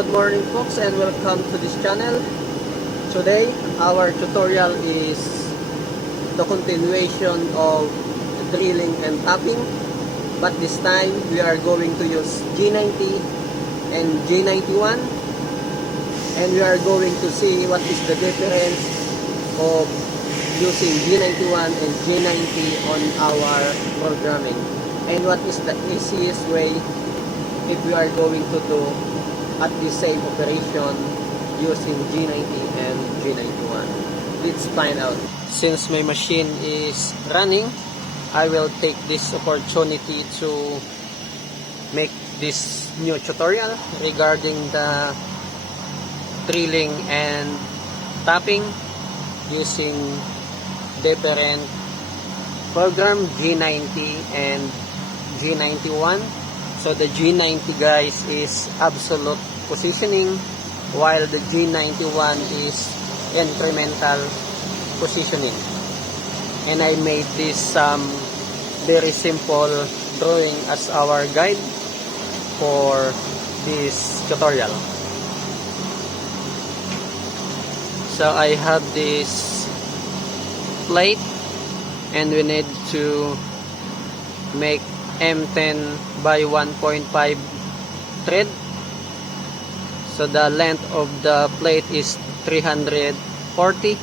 Good morning folks, and welcome to this channel. Today our tutorial is the continuation of drilling and tapping, but this time we are going to use G90 and G91, and we are going to see what is the difference of using G91 and G90 on our programming, and what is the easiest way if we are going to do at the same operation using G90 and G91. Let's find out. Since my machine is running, I will take this opportunity to make this new tutorial regarding the drilling and tapping using different program G90 and G91. So the G90 guys is absolute positioning, while the G91 is incremental positioning. And I made this very simple drawing as our guide for this tutorial. So I have this plate, and we need to make M10 by 1.5 thread. So the length of the plate is 340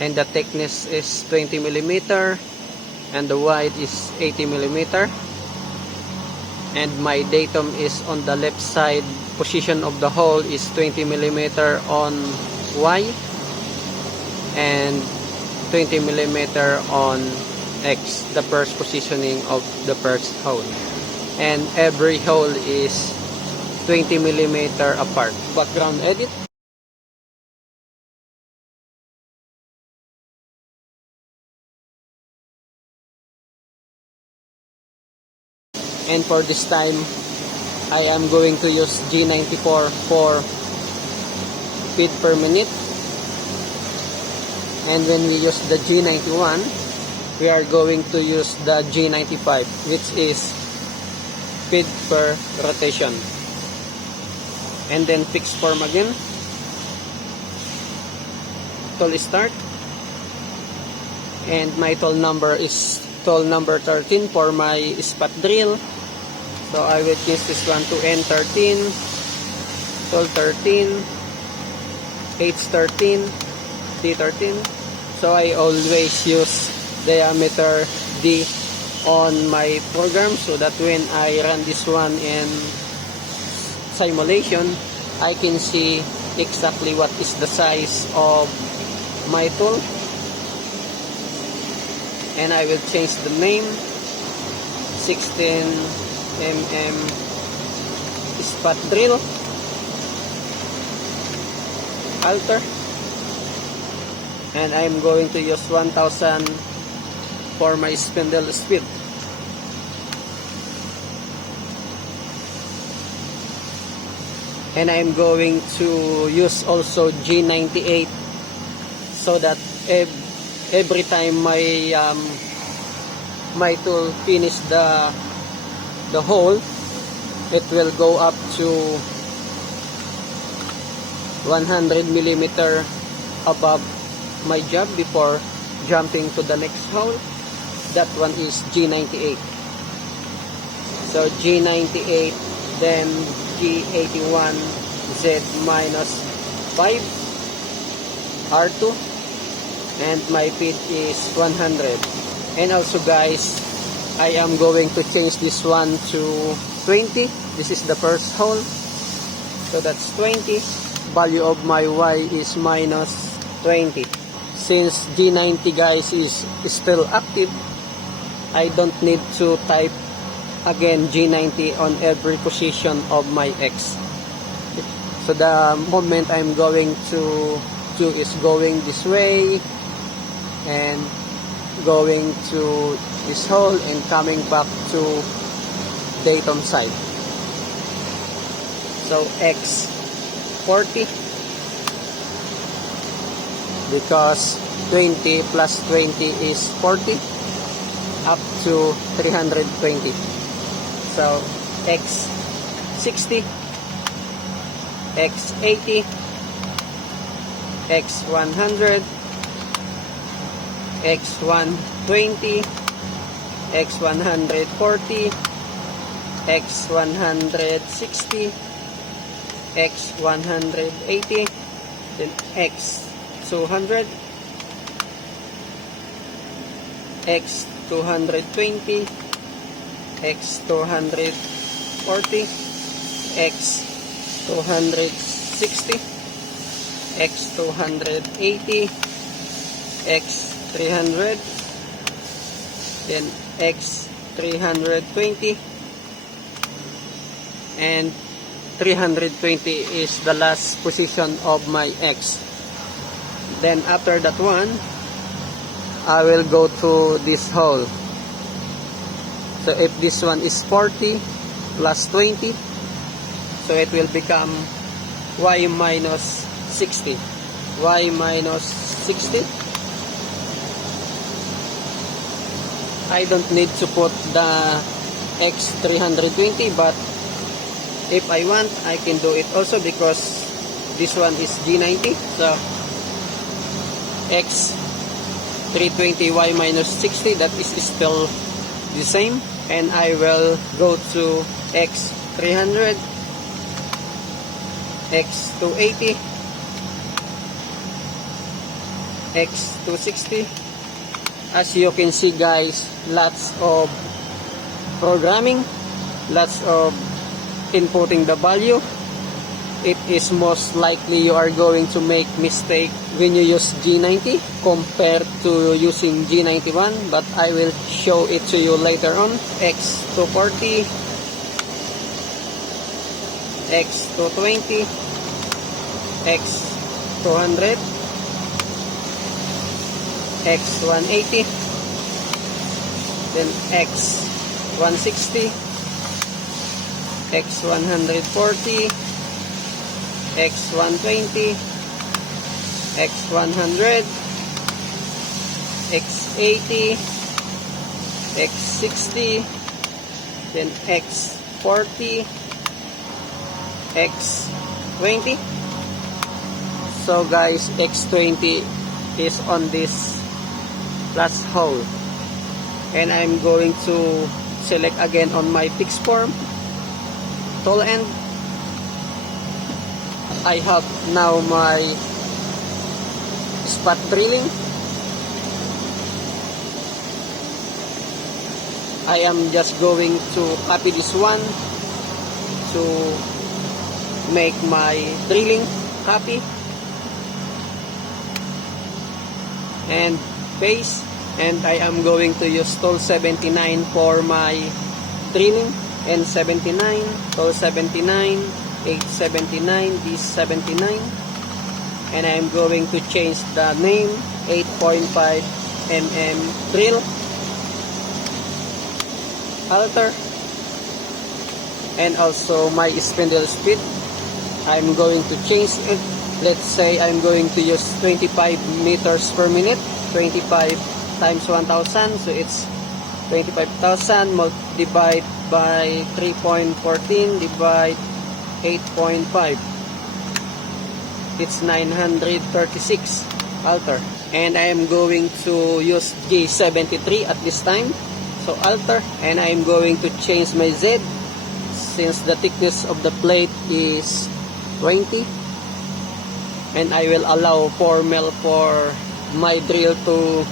and the thickness is 20 millimeter and the width is 80 millimeter, and my datum is on the left side. Position of the hole is 20 millimeter on Y and 20 millimeter on X, the first positioning of the first hole, and every hole is 20 millimeter apart. Background edit. And for this time I am going to use G94 for feet per minute, and when we use the G91 we are going to use the G95, which is feet per rotation. And then fix form again. Tool start. And my tool number is tool number 13 for my spot drill. So I will use this one to N13, tool 13, H13, D13. So I always use diameter D on my program, so that when I run this one in simulation I can see exactly what is the size of my tool. And I will change the name, 16 mm spot drill, alter, and I'm going to use 1000 for my spindle speed. And I'm going to use also G98, so that every time my tool finish the hole, it will go up to 100 millimeter above my job before jumping to the next hole. That one is G98. So G98, then G81 Z-5 R2, and my feet is 100. And also guys, I am going to change this one to 20. This is the first hole, so that's 20. Value of my Y is minus 20. Since G90 guys is still active, I don't need to type again G90 on every position of my X. So the moment I'm going to do is going this way and going to this hole and coming back to datum side. So X 40, because 20 plus 20 is 40, up to 320. So X 60, X80, X100, X120, X140, X160, X180, then X200, X220, X240, X260, X280, X300, then X320, and 320 is the last position of my X. Then after that one, I will go to this hole. So if this one is 40 plus 20, so it will become Y minus 60. Y minus 60. I don't need to put the X320, but if I want, I can do it also because this one is G90. So X320 Y minus 60, that is still the same. And I will go to X300, X280, X260. As you can see guys, lots of programming, lots of inputting the value. It is most likely you are going to make mistake when you use G90 compared to using G91, but I will show it to you later on. X240, X220, X200, X180, then X160, X140, X120, X100, X80, X60, then X40, X20. So guys, X20 is on this last hole, and I'm going to select again on my fixed form tool end. I have now my spot drilling. I am just going to copy this one to make my drilling copy and paste, and I am going to use tool 79 for my drilling. N79, tool 79, 879, D79, and I am going to change the name 8.5 mm drill. Alter, and also my spindle speed, I'm going to change it. Let's say I'm going to use 25 meters per minute. 25 times 1000, so it's 25,000 divided by 3.14 divide 8.5, it's 936. Alter, and I am going to use G73 at this time, so alter, and I am going to change my Z since the thickness of the plate is 20, and I will allow 4 mil for my drill to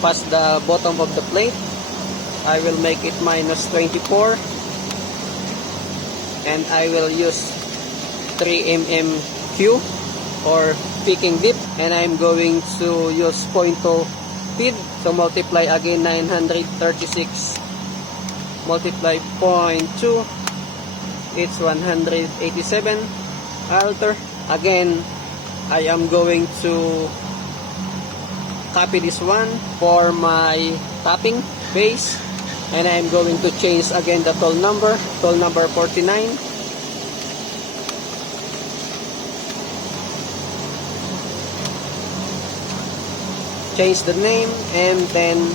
pass the bottom of the plate. I will make it minus 24, and I will use 3 mm Q or picking dip, and I'm going to use 0.2 feed, so multiply again 936 multiply 0.2, it's 187. Alter, again I am going to copy this one for my tapping base, and I am going to change again the tool number 49, change the name, and then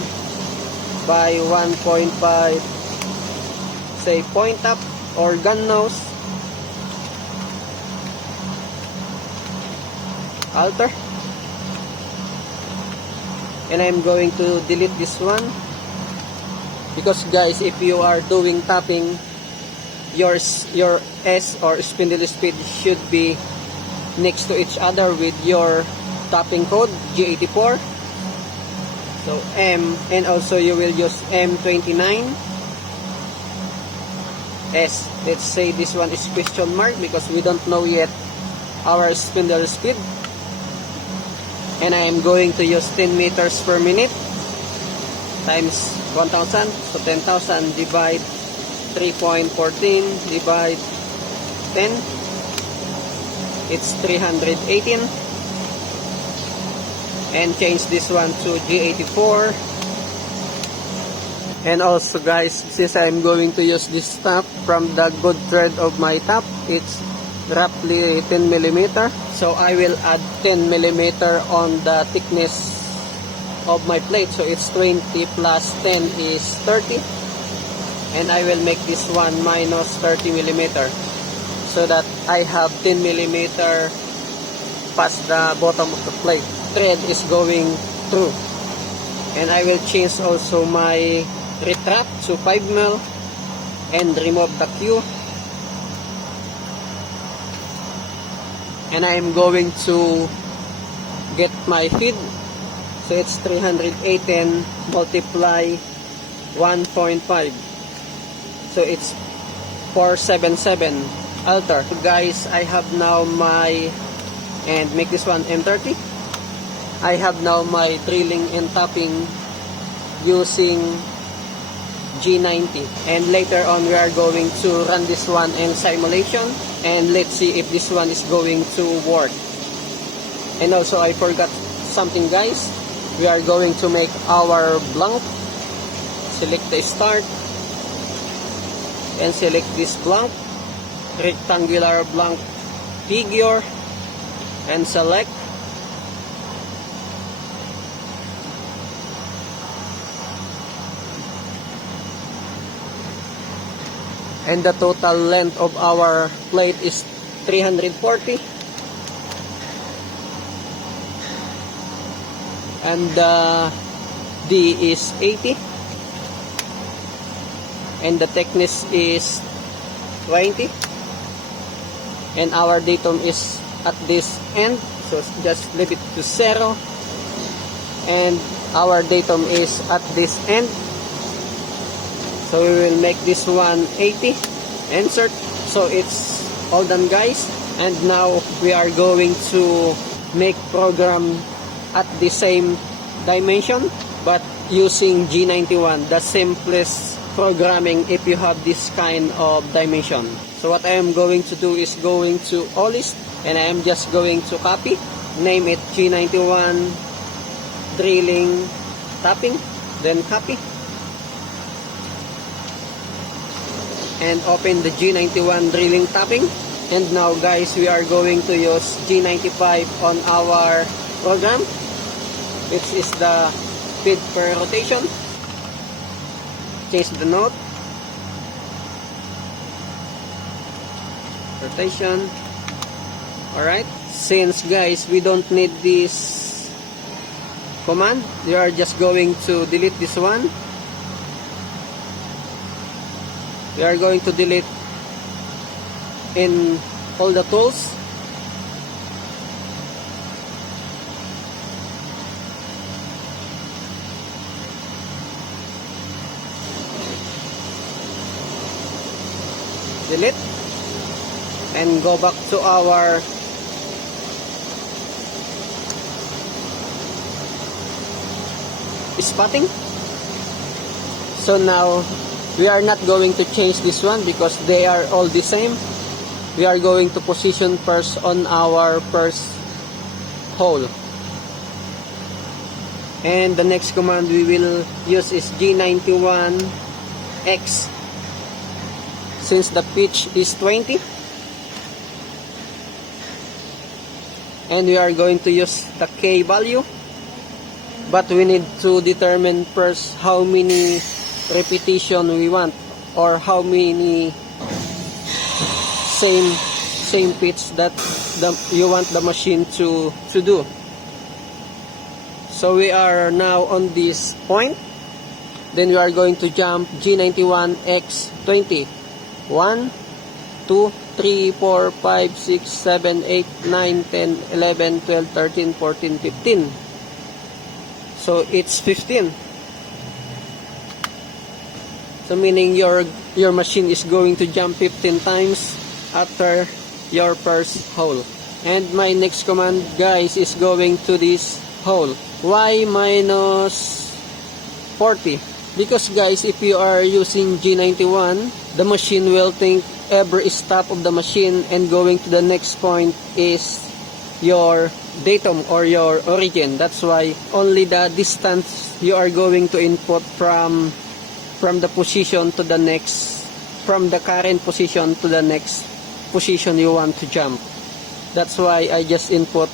by 1.5 say point up or gun nose, altar. And I'm going to delete this one, because guys, if you are doing tapping, your S or spindle speed should be next to each other with your tapping code G84. So M, and also you will use M29 S. Let's say this one is question mark because we don't know yet our spindle speed. And I am going to use 10 meters per minute times 1000. So 10,000 divide 3.14 divide 10. It's 318. And change this one to G84. And also guys, since I'm going to use this tap from the good thread of my tap, it's roughly 10 millimeter. So I will add 10 millimeter on the thickness of my plate. So it's 20 plus 10 is 30. And I will make this one minus 30 millimeter, so that I have 10 millimeter past the bottom of the plate. Thread is going through. And I will change also my retract to 5 mil and remove the Q. And I am going to get my feed. So it's 318 multiply 1.5. So it's 477 altar. Guys, I have now my, and make this one M30. I have now my drilling and tapping using G90. And later on we are going to run this one in simulation. And let's see if this one is going to work. And also I forgot something guys. We are going to make our blank. Select the start. And select this blank. Rectangular blank figure. And select. And the total length of our plate is 340. And the D is 80. And the thickness is 20. And our datum is at this end. So just leave it to 0. And our datum is at this end. So we will make this one 80. Insert. So it's all done guys. And now we are going to make program at the same dimension, but using G91, the simplest programming if you have this kind of dimension. So what I am going to do is going to all list, and I am just going to copy, name it G91 drilling tapping, then copy, and open the G91 drilling tapping. And now guys, we are going to use G95 on our program, which is the feed per rotation. Change the note. Rotation. Alright. Since guys, we don't need this command, we are just going to delete this one. We are going to delete in all the tools. Delete. And go back to our spotting. So now we are not going to change this one because they are all the same. We are going to position first on our first hole. And the next command we will use is G91 X. Since the pitch is 20. And we are going to use the K value. But we need to determine first how many repetition we want, or how many same same pitch that you want the machine to do. So we are now on this point. Then we are going to jump G91 X20. 1, 2, 3, 4, 5, 6, 7, 8, 9, 10, 11, 12, 13, 14, 15. So it's 15. So meaning your machine is going to jump 15 times after your first hole. And my next command, guys, is going to this hole. Why minus 40? Because guys, if you are using G91, the machine will think every stop of the machine and going to the next point is your datum or your origin. That's why only the distance you are going to input from the position to the next, from the current position to the next position you want to jump. That's why I just input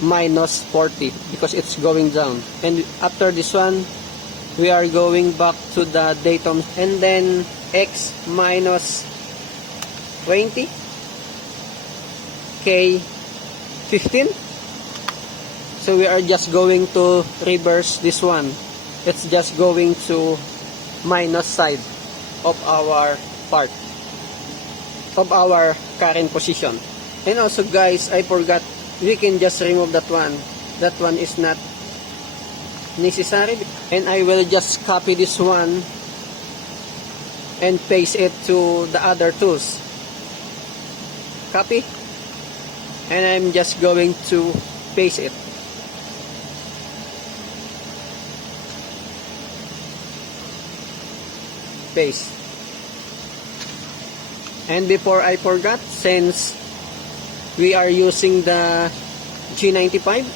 minus 40 because it's going down. And after this one, we are going back to the datum, and then X minus 20, K 15. So we are just going to reverse this one. It's just going to minus side of our part, of our current position. And also guys, I forgot, we can just remove that one. That one is not necessary, and I will just copy this one and paste it to the other tools. Copy, and I'm just going to paste it. Paste. And before I forgot, since we are using the G95,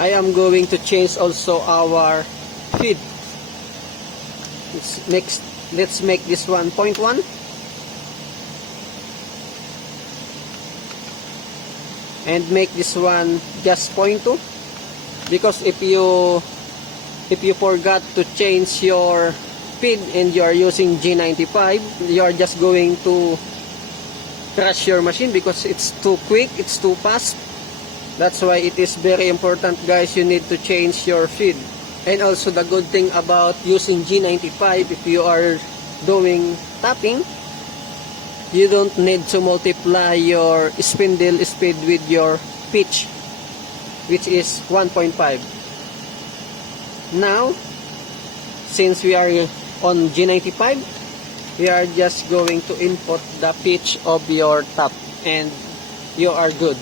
I am going to change also our feed. Let's make this one 0.1. And make this one just 0.2. Because if you forgot to change your feed and you are using G95, you are just going to crash your machine because it's too quick, it's too fast. That's why it is very important, guys, you need to change your feed. And also the good thing about using G95, if you are doing tapping, you don't need to multiply your spindle speed with your pitch, which is 1.5. Now, since we are on G95, we are just going to input the pitch of your tap and you are good.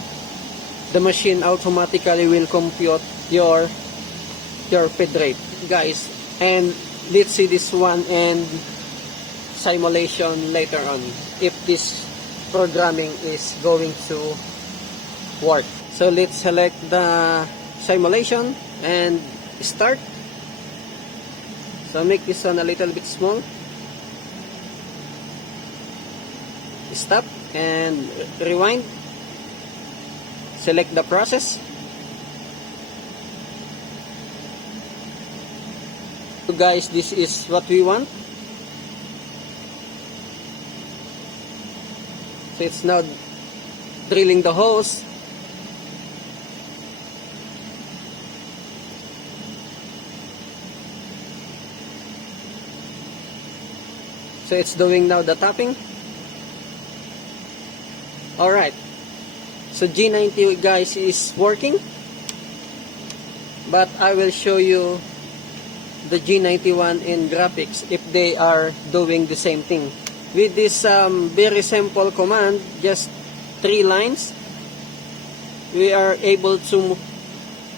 The machine automatically will compute your feed rate, guys. And let's see this one and simulation later on if this programming is going to work. So let's select the simulation and start. So make this one a little bit small. Stop and rewind. Select the process. So guys, this is what we want. So it's now drilling the holes. So it's doing now the tapping. Alright. So G90, guys, is working. But I will show you the G91 in graphics if they are doing the same thing. With this very simple command, just 3 lines, we are able to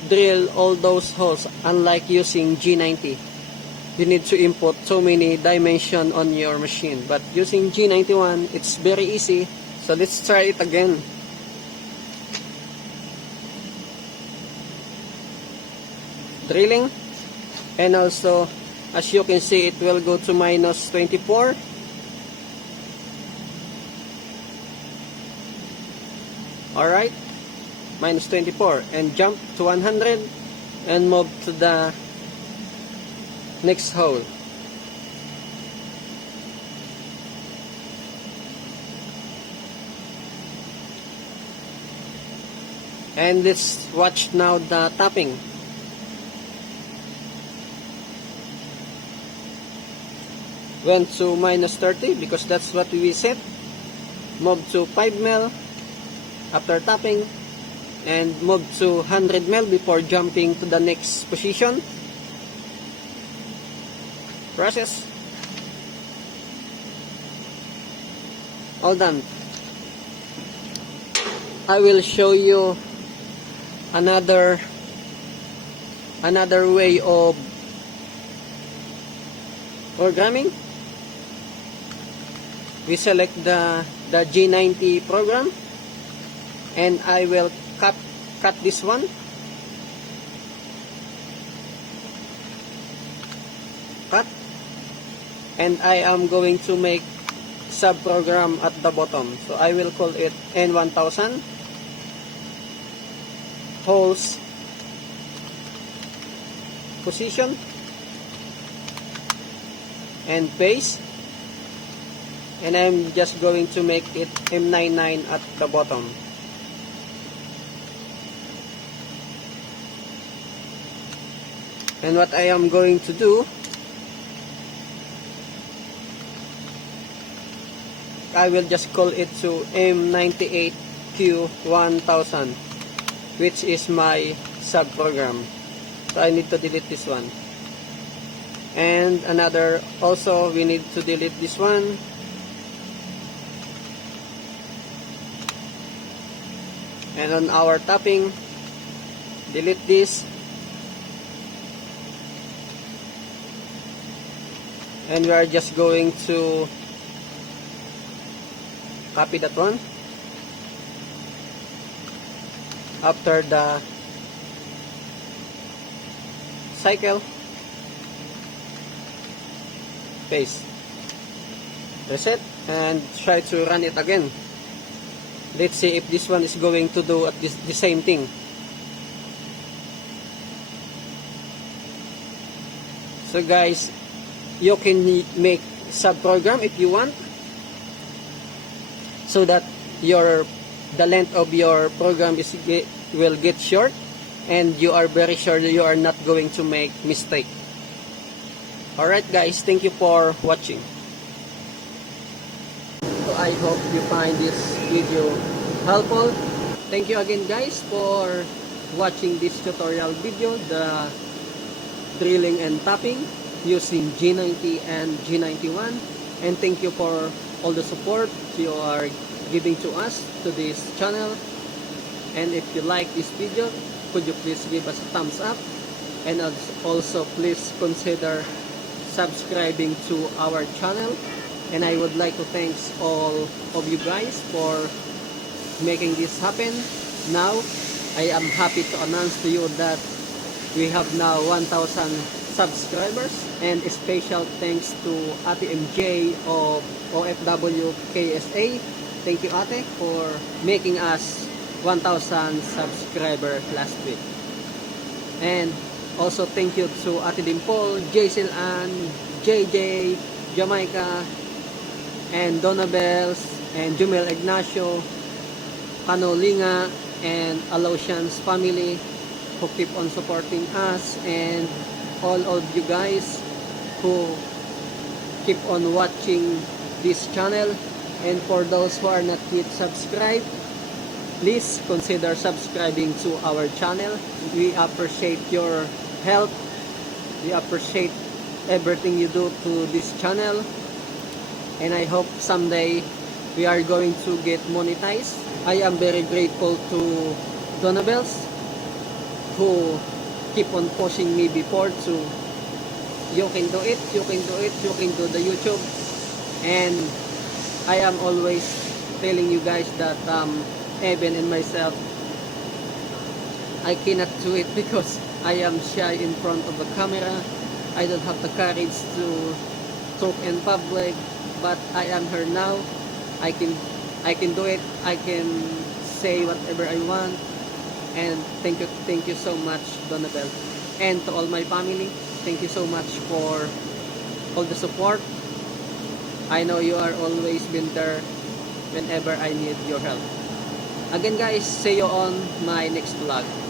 drill all those holes, unlike using G90. You need to input so many dimensions on your machine. But using G91, it's very easy. So let's try it again. Drilling. And also, as you can see, it will go to minus 24. Alright, minus 24. And jump to 100 and move to the next hole. And let's watch now the tapping. Went to -30 because that's what we set. Move to 5 mil after tapping, and move to 100 mil before jumping to the next position. Process. All done. I will show you another way of programming. We select the G90 program, and I will cut this one. Cut. And I am going to make subprogram at the bottom. So I will call it N1000 holes position and base, and I'm just going to make it M99 at the bottom. And what I am going to do, I will just call it to M98Q1000, which is my subprogram. So I need to delete this one. And another, also we need to delete this one. And on our tapping, delete this. And we are just going to copy that one. After the cycle, paste, reset, and try to run it again. Let's see if this one is going to do at the same thing. So guys, you can make subprogram if you want, so that the length of your program will get short, and you are very sure that you are not going to make mistake. Alright guys, thank you for watching. So I hope you find this video helpful. Thank you again guys for watching this tutorial video, the drilling and tapping using G90 and G91. And thank you for all the support you are giving to us, to this channel. And if you like this video, could you please give us a thumbs up, and also please consider subscribing to our channel. And I would like to thank all of you guys for making this happen. Now I am happy to announce to you that we have now 1,000 subscribers, and a special thanks to Ate MJ of OFW KSA. Thank you Ate for making us 1,000 subscribers last week. And also thank you to Ate Dimple, Jaisel Ann, JJ, Jamaica, and Donabels, and Jumel Ignacio, Kanolinga, and Alocian's family who keep on supporting us, and all of you guys who keep on watching this channel. And for those who are not yet subscribed, please consider subscribing to our channel. We appreciate your help. We appreciate everything you do to this channel. And I hope someday we are going to get monetized. I am very grateful to Donabels, who keep on pushing me before to, you can do it, you can do it, you can do the YouTube. And I am always telling you guys that Evan and myself, I cannot do it because I am shy in front of the camera. I don't have the courage to talk in public, but I am here now. I can do it. I can say whatever I want. And thank you so much, Donabel, and to all my family. Thank you so much for all the support. I know you are always been there whenever I need your help. Again guys, see you on my next vlog.